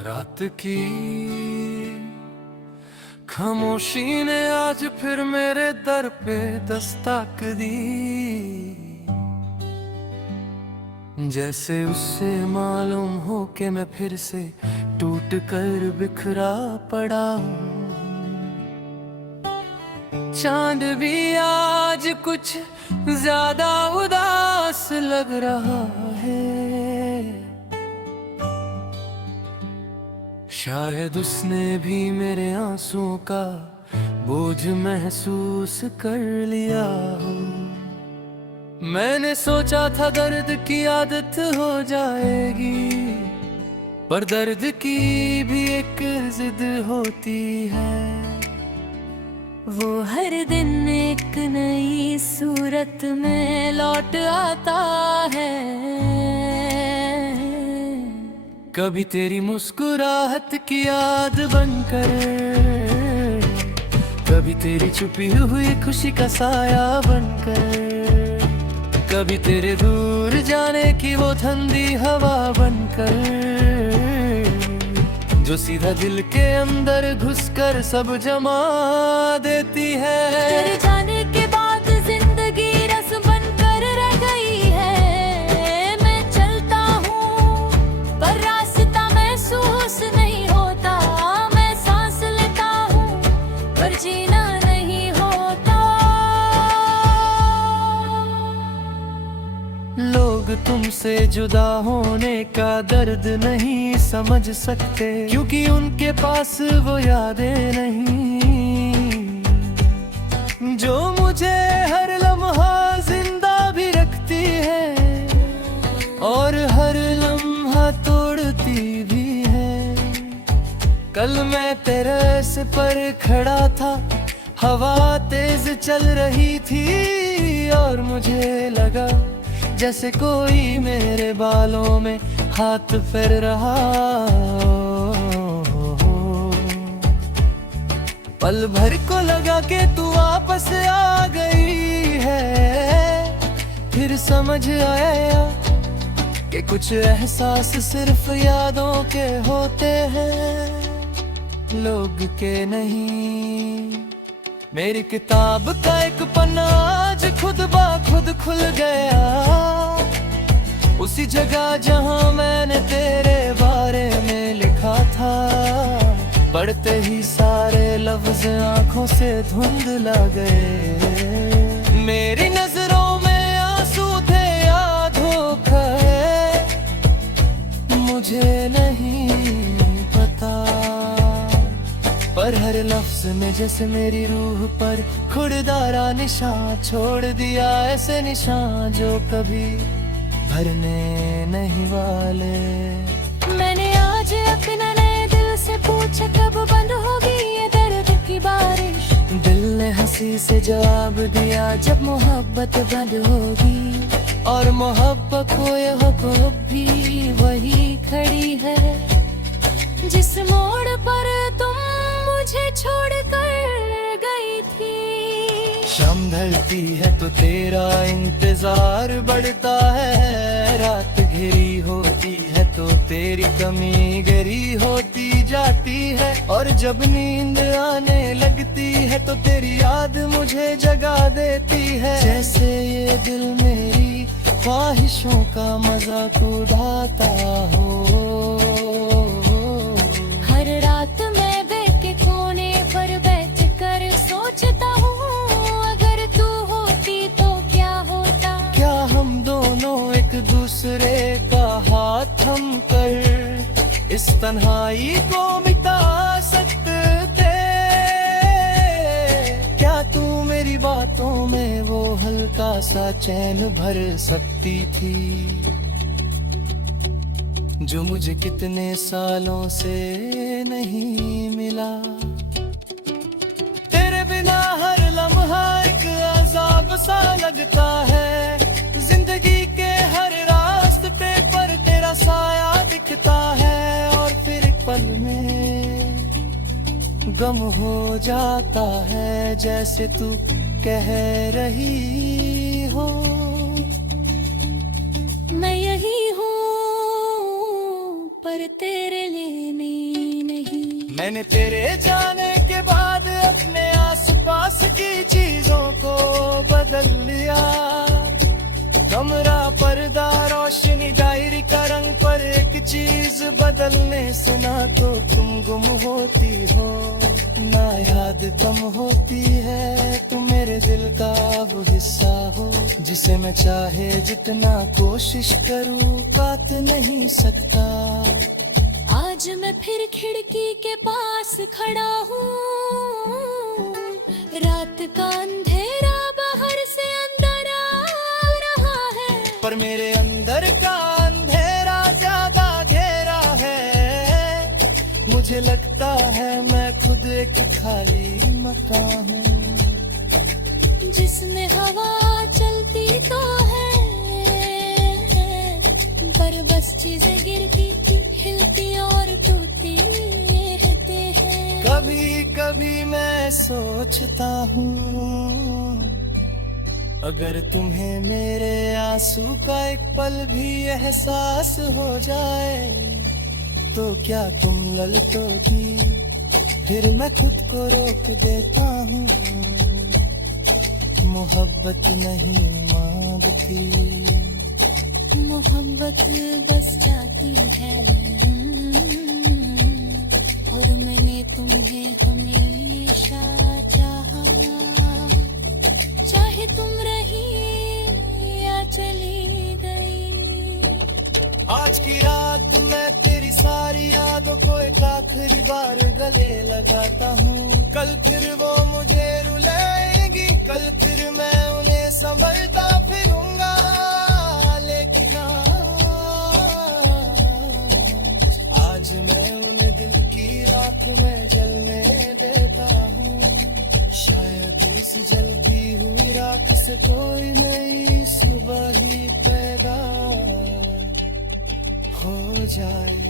रात की खामोशी ने आज फिर मेरे दर पे दस्तक दी। जैसे उससे मालूम हो कि मैं फिर से टूट कर बिखरा पड़ा हूँ। चांद भी आज कुछ ज्यादा उदास लग रहा है। शायद उसने भी मेरे आंसुओं का बोझ महसूस कर लिया हो। मैंने सोचा था दर्द की आदत हो जाएगी, पर दर्द की भी एक जिद होती है। वो हर दिन एक नई सूरत में लौट आता है। कभी तेरी मुस्कुराहट की याद बनकर, कभी तेरी छुपी हुई खुशी का साया बनकर, कभी तेरे दूर जाने की वो ठंडी हवा बनकर, जो सीधा दिल के अंदर घुसकर सब जमा देती है। तेरे जाने के बाद जिंदगी रस बनकर रह गई है। मैं चलता हूँ पर रास्ता महसूस नहीं होता। मैं सांस लेता हूँ पर जीना नहीं होता। लोग तुमसे जुदा होने का दर्द नहीं समझ सकते, क्योंकि उनके पास वो यादें नहीं जो मुझे हर लम्हा जिंदा भी रखती है और हर लम्हा तोड़ती भी है। कल मैं टेरेस पर खड़ा था, हवा तेज चल रही थी और मुझे लगा जैसे कोई मेरे बालों में हाथ फेर रहा हो। पल भर को लगा कि तू वापस आ गई है। फिर समझ आया कि कुछ एहसास सिर्फ यादों के होते हैं, लोग के नहीं। मेरी किताब का एक पन्ना आज खुद ब खुद खुल गया, उसी जगह जहां मैंने तेरे बारे में लिखा था। पढ़ते ही सारे लफ्ज आंखों से धुंधला गए। मेरी नजरों में आंसू थे या धोखा है, मुझे नहीं पता। पर हर लफ्ज में जैसे मेरी रूह पर खुरदारा निशान छोड़ दिया, ऐसे निशान जो कभी भरने नहीं वाले। मैंने आज अपना नए दिल से पूछा कब बंद होगी ये दर्द की बारिश। दिल ने हंसी से जवाब दिया जब मोहब्बत बंद होगी। और मोहब्बत खोए हो को भी वही खड़ी है, जिस मोड़ पर तुम मुझे छोड़कर गई थी। शाम ढलती है तो तेरा इंतजार बढ़ता है, रात घिरी होती है तो तेरी कमी गहरी होती जाती है। और जब नींद आने लगती है तो तेरी याद मुझे जगा देती है। जैसे ये दिल मेरी ख्वाहिशों का मजाक उड़ाता हो। हर रात मैं बेड के कोने पर बैठ कर सोचता हूँ, अगर तू होती तो क्या होता। क्या हम दोनों एक दूसरे का हाथ थम कर इस तन्हाई को मिटा सकते थे। क्या तू मेरी बातों में वो हल्का सा चैन भर सकती थी, जो मुझे कितने सालों से नहीं मिला। तेरे बिना हर लम्हा एक अजाब सा लगता है। जिंदगी के हर रास्ते पर तेरा साया दिखता है, और फिर एक पल में गम हो जाता है। जैसे तू कह रही हो मैं यही हूँ पर तेरे लिए नहीं। मैंने तेरे जाने के बाद अपने आसपास की चीजों को बदल लिया। कमरा, पर्दा, रोशनी, डायरी का रंग, पर एक चीज बदलने से ना तो तुम गुम होती हो, ना याद कम होती है। तुम मेरे दिल का वो हिस्सा हो जिसे मैं चाहे जितना कोशिश करूं पात नहीं सकता। आज मैं फिर खिड़की के पास खड़ा हूँ, रात का अंधेरा बाहर से अंदर आ रहा है, पर मेरे अंदर का अंधेरा ज्यादा घेरा है। मुझे लगता है मैं खुद एक खाली मकान हूँ, जिसमें हवा चलती तो है, पर बस चीजें गिरती हिलती और टूटती रहते हैं। कभी कभी मैं सोचता हूँ, अगर तुम्हें मेरे आंसू का एक पल भी एहसास हो जाए, तो क्या तुम ललकोगी? फिर मैं खुद को रोक देता हूँ, मोहब्बत नहीं मांगती, मोहब्बत बस चाहती है। और मैंने तुम्हें हमेशा चाहा, चाहे तुम रही या चली गई। आज की रात मैं तेरी सारी यादों को एक आखिरी बार गले लगाता हूँ। कल फिर वो मुझे रुलाएंगी, कल फिर मैं उन्हें संभलता फिरूंगा, लेकिन आज मैं उन्हें दिल की राख में जलने देता हूँ। शायद उस जलती हुई राख से कोई नई सुबह ही पैदा हो जाए।